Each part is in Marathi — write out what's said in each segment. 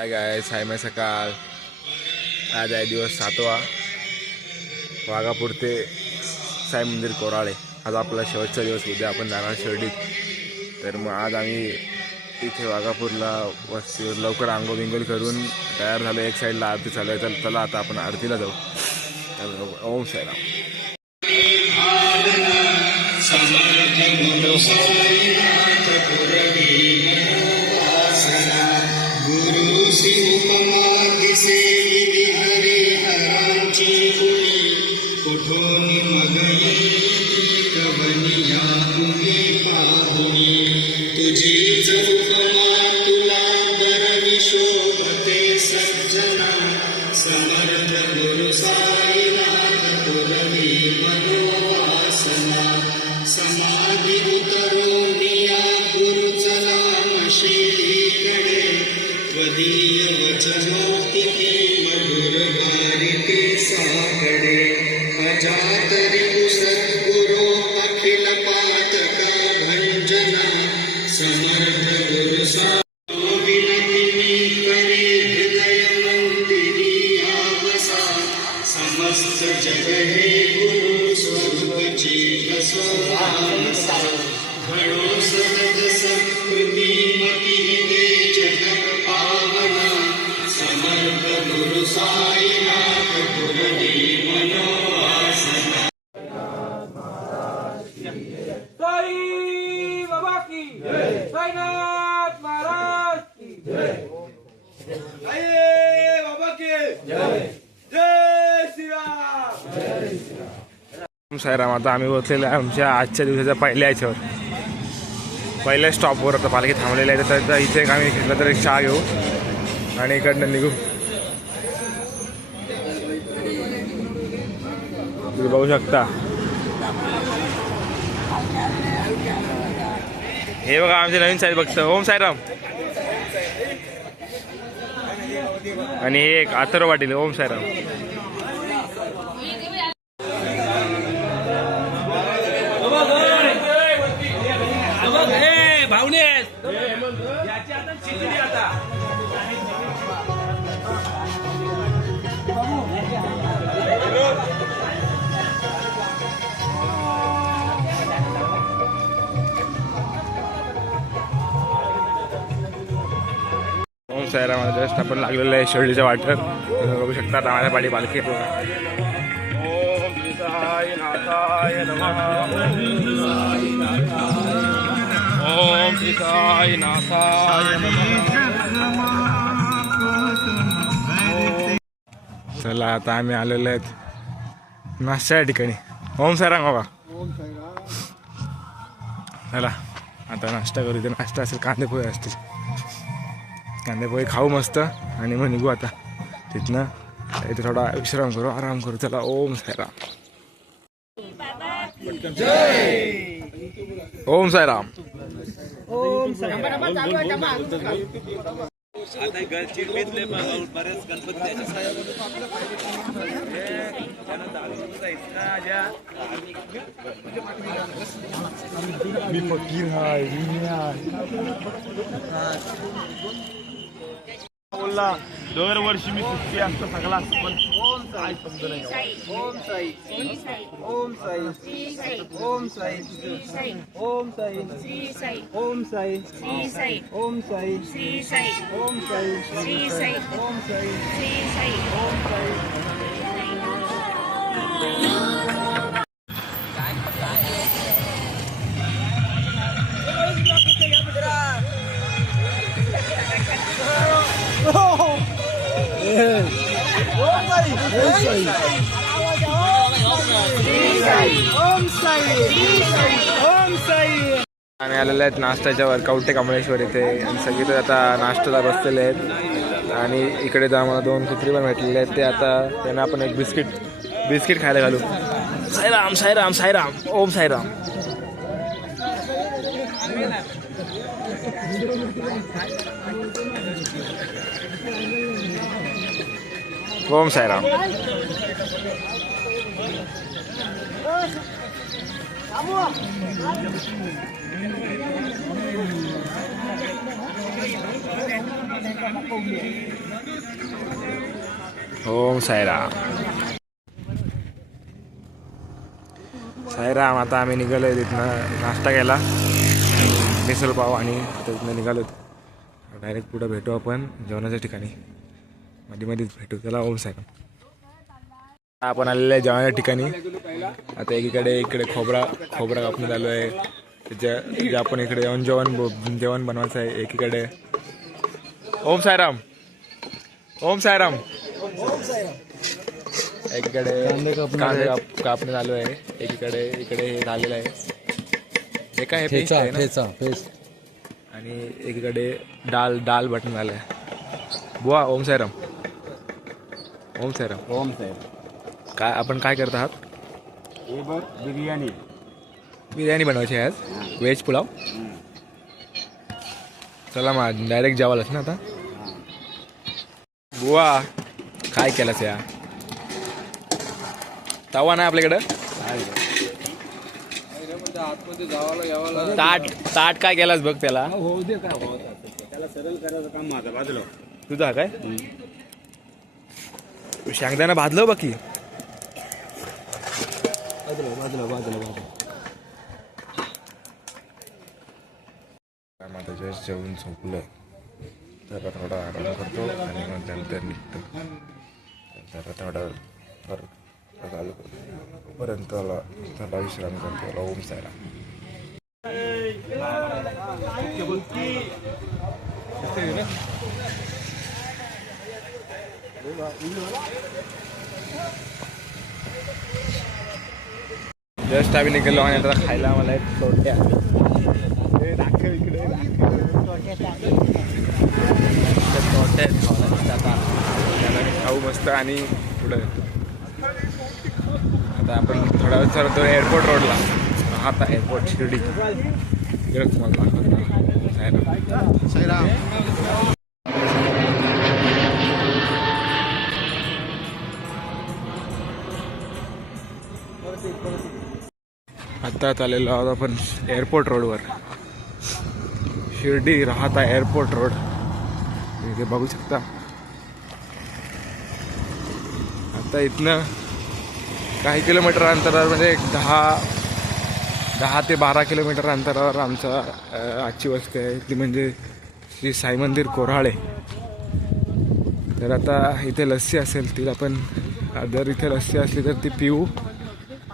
हाय गाइस, हाय मैं सकाळ. आज आहे दिवस 7वा. वाघापूर ते साई मंदिर कोराळे. आज आपला शेवटचा दिवस. उद्या आपण जाणार शिर्डीत. तर मग आज आम्ही इथे वाघापूरला वस्तीवर लवकर आंघोळ बिंगोळ करून तयार झालो. एक साईडला आरती चालू आहे. तर चला आता आपण आरतीला जाऊ. ओम साईराम. समाधि उतरोनिया गुरु चला मशीकडे त्वदीय वचनोक्ती मधुर वारिते साकडे अजातरि सद्गुरो अखिल पातका भंजना समर्थ गुरु सा विनती मी करे हृदय मंदिरी आवसा समस्त जग हे गुरु स्वरूपची घडो सतत सत्कृती मती दे जगत पावना समर्थ गुरु साईनाथ गुरुदी मनोवासना. साई बाबा की जय. साईनाथ महाराज की जय. साई बाबा की जय. जय श्रीराम. जय श्रीराम. साईराम. आता आम्ही पोहोचलेलो आहे आमच्या आजच्या दिवसाच्या पहिल्या याच्यावर, पहिल्या स्टॉपवर. आता पालखी थांबलेली आहे. तर इथे एक आम्ही घेतला तर एक चहा घेऊ आणि इकडनं निघू. तुम्ही बघू शकता, हे बघा आमचे नवीन साई भक्त. ओम साईराम. आणि हे एक आथर्व पाटील. ओम साईराम. ओम साईराम. जस्ट आपण लागलेलं आहे शिर्डीच्या वाटेवर. बघू शकता आता माझ्या पाठी पालखी येतो. ओम श्री साईनाथाय नमः. ओम श्री साईनाथाय नमः. चला आता आम्ही आलेलो आहेत नाश्त्याच्या ठिकाणी. ओम साईराम बाबा. चला आता नाश्ता करू. इथे नाश्ता असेल, कांदे पोहे असतील. कांदे पोहे खाऊ मस्त आणि मग निघू आता तिथनं. इथे थोडा विश्राम करू, आराम करू. चला ओम साईराम. ओम साईराम. ओम साईराम. मी फकीर आहे. बोलला दरवर्षी मी सुट्टी असतं सगळा, पण ओम साई शब्द नाही. ओम साई. ओम साई. ओम साई. ओम साई. ओम साई. ओम साई. ओम साई. ओम साई. ओम साई. आम्ही आलेले आहेत नाश्त्याच्या वर्कआउट कमळेश्वर इथे. आणि सगळे आता नाश्त्याला बसलेले आहेत. आणि इकडे तर आम्हाला 2 कुत्री पण भेटलेले आहेत. ते आता त्यांना आपण एक बिस्किट खायला घालू. साईराम. साईराम. साईराम. ओम साईराम. ओम साईराम. ओम साईराम. साईराम. आता आम्ही निघालोय तिथनं नाश्ता केला मिसळ पाव आणि आता तिथनं निघालो डायरेक्ट पुढं भेटू आपण जेवणाच्या ठिकाणी मध्ये मध्येच भेटू. त्याला ओम साईराम. आपण आलेलं आहे जेवणाच्या ठिकाणी. आता इकडे खोबरा कापून आलो आहे. जे आपण इकडे येऊन जेवण बनवायचं आहे. एकीकडे ओम साईराम. ओम साईराम. एकीकडे कांदे कापण्यात आलो आहे. एकीकडे इकडे हे झालेलं आहे. हे काय पेस्ट आहे ना. आणि एकीकडे डाल बटन झालं आहे. बुवा ओम साईराम. ओम साईराम. ओम साईराम. काय आपण काय करत आहात. हे बघ बिर्याणी बनवायची आहे आज. व्हेज पुलाव. चला मग डायरेक्ट जेवायलाच ना आता. बुवा काय केलंस या. तवा नाही आपल्याकडं. ताट काय केलास बघ त्याला. त्याला सरळ करायचं काम माझं बाजूला. तुझा काय शेंगदाणा भाजलं बाकी. बाजूला आता जस्ट जेवून झोपलं तर थोडा आराम करतो आणि मग नंतर निघतो. जरा थोडा चालू पर्यंत थोडा विश्राम करतो. ओम साईराम. जस्ट आम्ही निघालो आणि आता खायला आम्हाला एक सोट्या खाऊ मस्त. आणि पुढं आता आपण थोडा वेळ सरतो एअरपोर्ट रोडला. आता एअरपोर्ट शिर्डी इकडे तुम्हाला आता चाललेलो आहोत आपण एअरपोर्ट रोडवर. शिर्डी राहता एअरपोर्ट रोड इथे बघू शकता. आता इथनं काही किलोमीटर अंतरावर म्हणजे 10 ते 12 किलोमीटर अंतरावर आमचा आजची वस्ती आहे. ती म्हणजे श्री साई मंदिर कोऱ्हाळे. तर आता इथे लस्सी असेल ती आपण जर इथे लस्सी असली तर ती पिऊ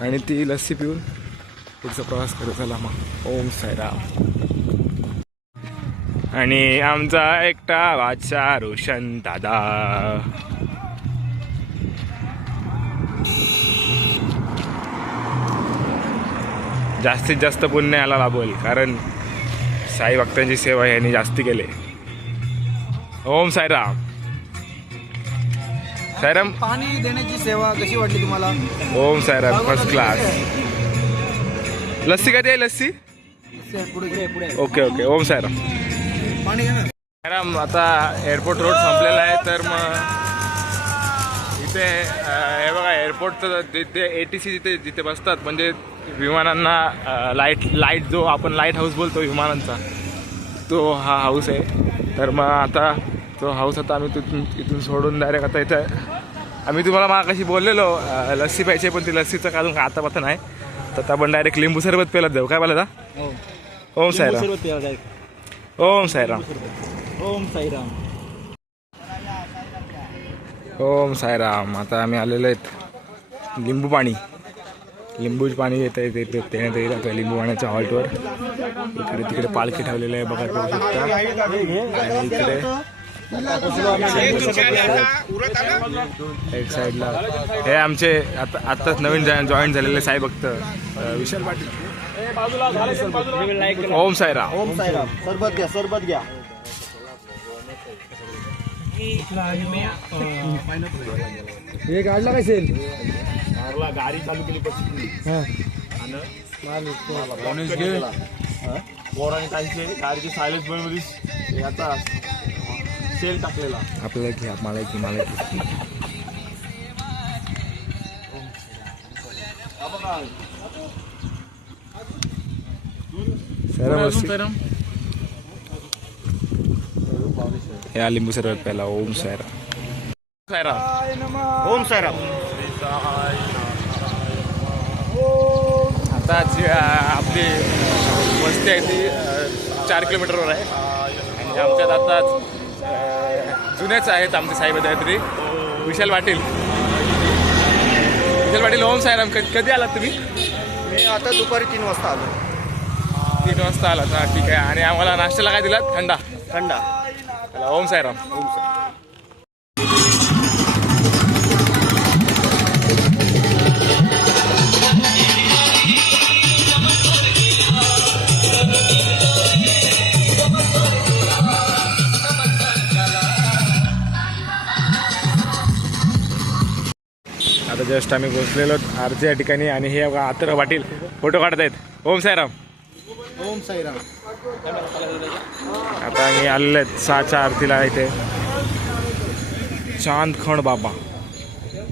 आणि ती लस्सी पिऊन पुढचा प्रवास करू. चला मग. ओम साईराम. आणि आमचा एकटा बादशाह रोशन दादा. जास्तीत जास्त पुण्य याला लाभेल कारण साई भक्तांची सेवा यांनी जास्ती केली. ओम साईराम. साईराम. पाणी देण्याची सेवा कशी वाटली तुम्हाला. ओम साईराम. First class. लस्सी कधी आहे. लस्सी पुढे ओके. ओम साईराम. पाणी घ्या ना. साईराम. आता एअरपोर्ट रोड संपलेला आहे तर मग इथे हे बघा एअरपोर्टचं तिथे ATC जिथे बसतात म्हणजे विमानांना लाईट जो आपण लाईट हाऊस बोलतो विमानांचा तो हा हाऊस आहे. तर मग आता तो हाऊस आता आम्ही इथून सोडून डायरेक्ट आता इथं आम्ही तुम्हाला मागाशी बोललेलो लस्सी प्यायची पण ती लस्सीचं काढून आता पता नाही. तर आपण डायरेक्ट लिंबू सरबत प्यायला जाऊ. काय बोला. ओम साईराम. ओम साईराम. ओम साईराम. ओम साईराम. आता आम्ही आलेलो आहेत लिंबू पाणी येत आहे ते देण्यात येईल आता लिंबू पाण्याच्या हॉल्टवर. तिकडे पालखी ठेवलेली आहे बघा बघू शकता. आणि इकडे एक साईडला हे आमचे आत्ताच नवीन जॉईन झालेले साई भक्त विशाल पाटील. ओम साईराम. ओम साईराम. सरबत घ्या. हे काढला काय सेल. गाडी चालू केली पोराने त्यांचे गाडीचे सायलेन्स मध्ये आता सेल टाकलेला. आपल्याला घ्या. मला या लिंबू सरबत प्यायला. ओम साईराम. साईराम. ओम साईराम. आता आपली वस्ती आहे ती 4 किलोमीटरवर आहे आणि आमच्यात आता जुनेच आहेत आमचे साहेब काहीतरी. विशाल पाटील. विशाल पाटील ओम साईराम. कधी आलात तुम्ही? मी आता दुपारी 3 वाजता आलो. 3 वाजता आलात ना, ठीक आहे. आणि आम्हाला नाश्त्याला काय दिलात? थंडा. थंडा. चला, ओम साईराम. ओम साईराम. आता जस्ट आम्ही पोचलेलो आरती या ठिकाणी आणि हे बघा आतर पाटील फोटो काढत आहेत. ओम साईराम. ओम साईराम. आता आम्ही आलेलो आहेत 6च्या आरतीला. इथे चांदखंड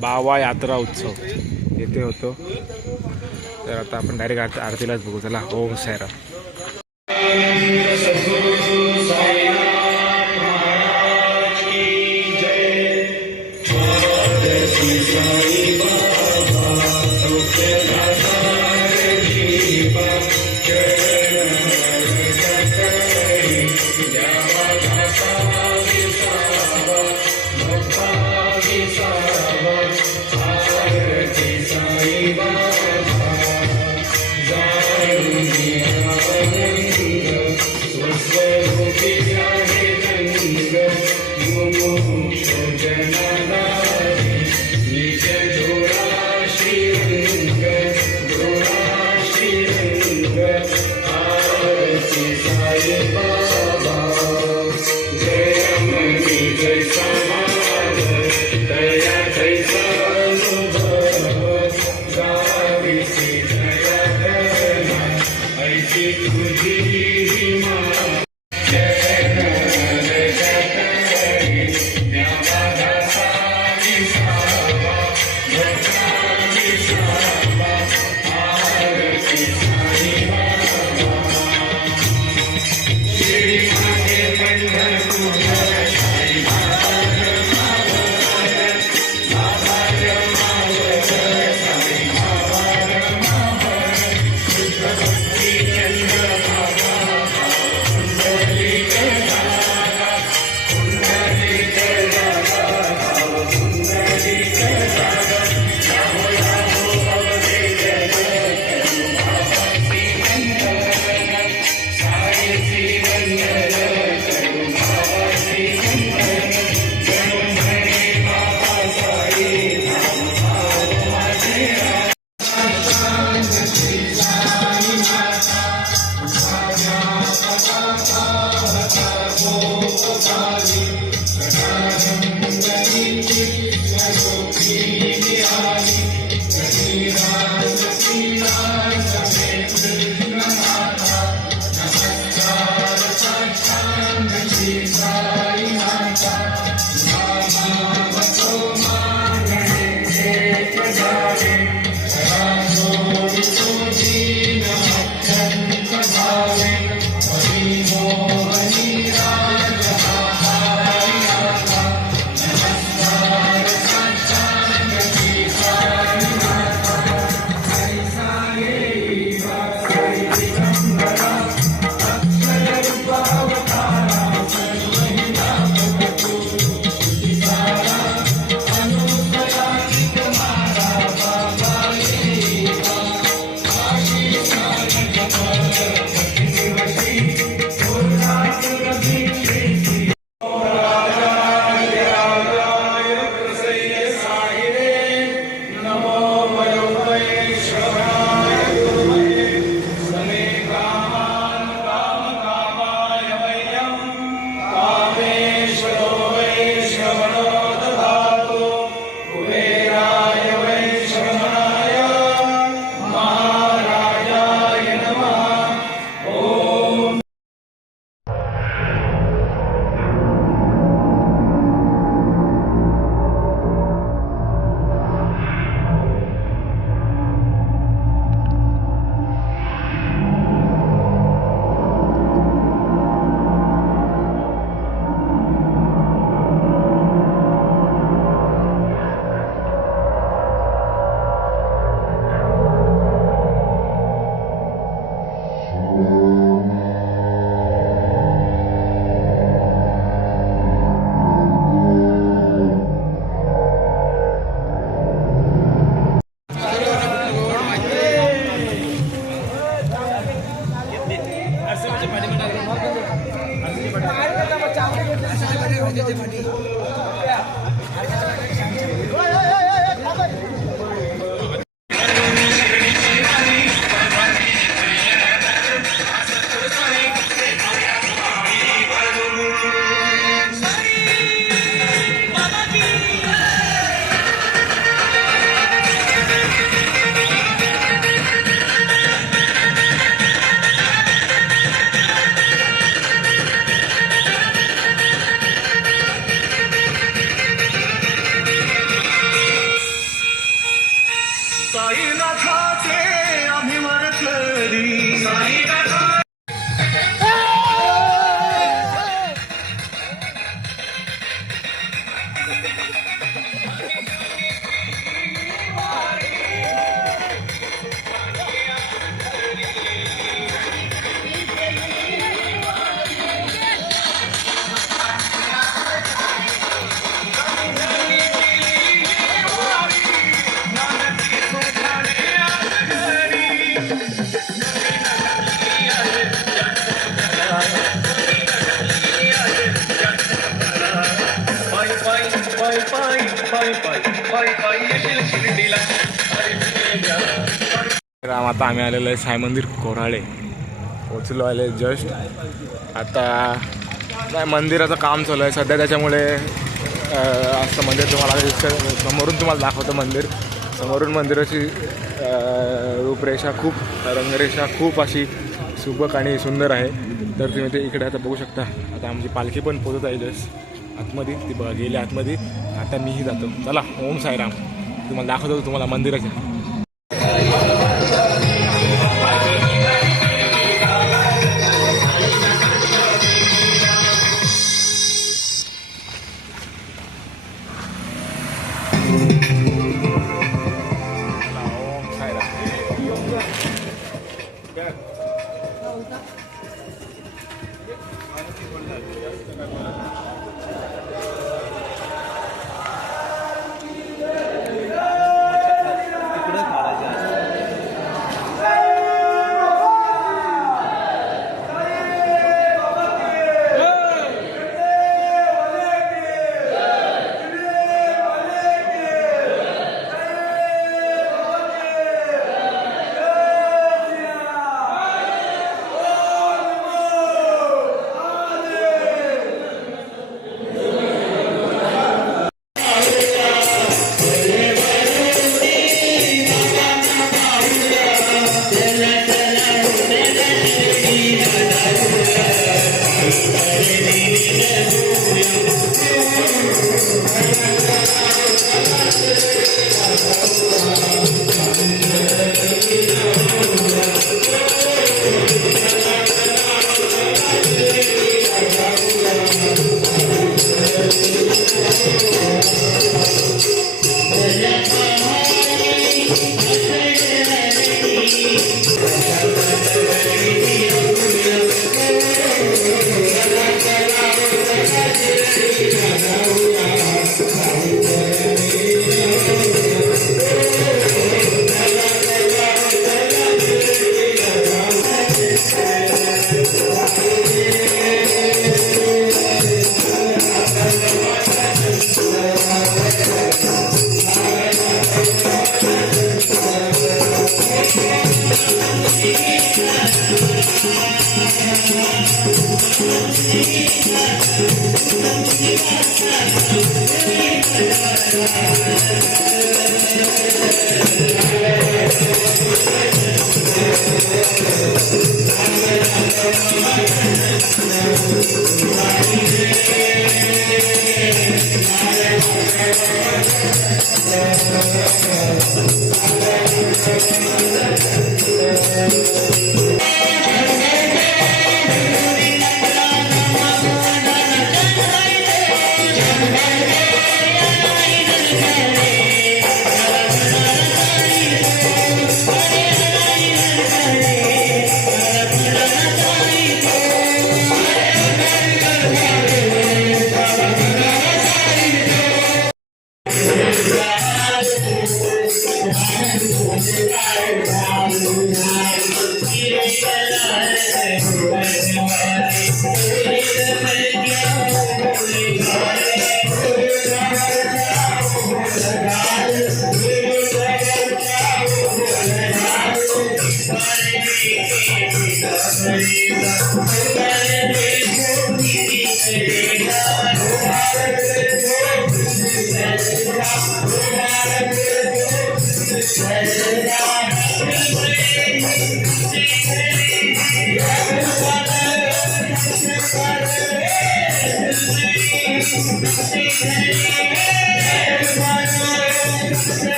बाबा यात्रा उत्सव येथे होतो. तर आता आपण डायरेक्ट आरतीलाच बघू. चला, ओम साईराम. साईनाथाचे अभिमरकरी राम आता आम्ही आलेलो आहे साई मंदिर कोराळे पोचलो आले जस्ट आता नाही मंदिराचं काम चालू आहे सध्या त्याच्यामुळे असं मंदिर तुम्हाला समोरून तुम्हाला दाखवतं मंदिर समोरून मंदिराची रूपरेषा खूप रंगरेषा खूप अशी सुबक आणि सुंदर आहे तर तुम्ही ते इकडे आता बघू शकता आता आमची पालखी पण पोचत आहे जस्ट आतमध्ये ती गेली आतमध्ये आता मीही जातो चला ओम साईराम तुम्हाला दाखवतो तुम्हाला मंदिराच्या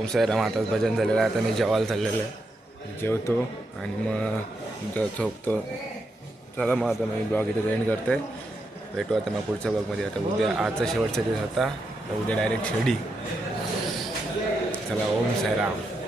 ओम साईराम. आताच भजन झालेलं आहे. आता मी जेवायला चाललेलं आहे. जेवतो आणि मग झोपतो. चला मग आता मी ब्लॉग इथे एंड करते. भेटू आता मग पुढच्या ब्लॉगमध्ये. आता उद्या आजचा शेवटचा दिवस होता तर उद्या डायरेक्ट शिर्डी. चला ओम साईराम.